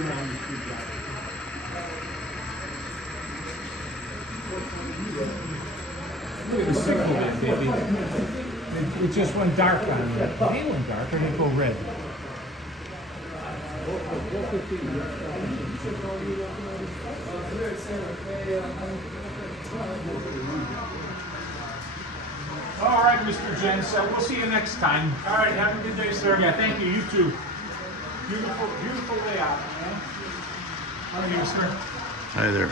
Look at the signal there, baby. It just went dark on me. It went dark, and it go red. All right, Mr. Jens, we'll see you next time. All right, have a good day, sir. Yeah, thank you. You too. Beautiful, beautiful layout, man. How are you, sir? Hi there.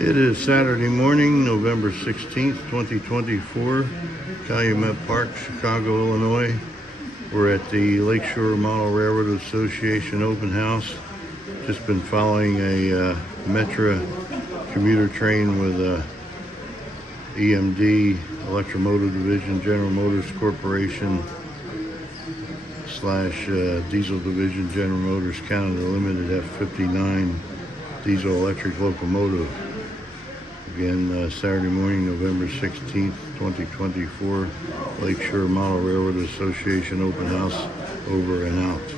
It is Saturday morning, November 16th, 2024, Calumet Park, Chicago, Illinois. We're at the Lakeshore Model Railroad Association open house. Just been following a Metra commuter train with EMD, Electromotive Division, General Motors Corporation / Diesel Division, General Motors Canada Limited F59 diesel electric locomotive. Again, Saturday morning, November 16th, 2024, Lakeshore Model Railroad Association open house, over and out.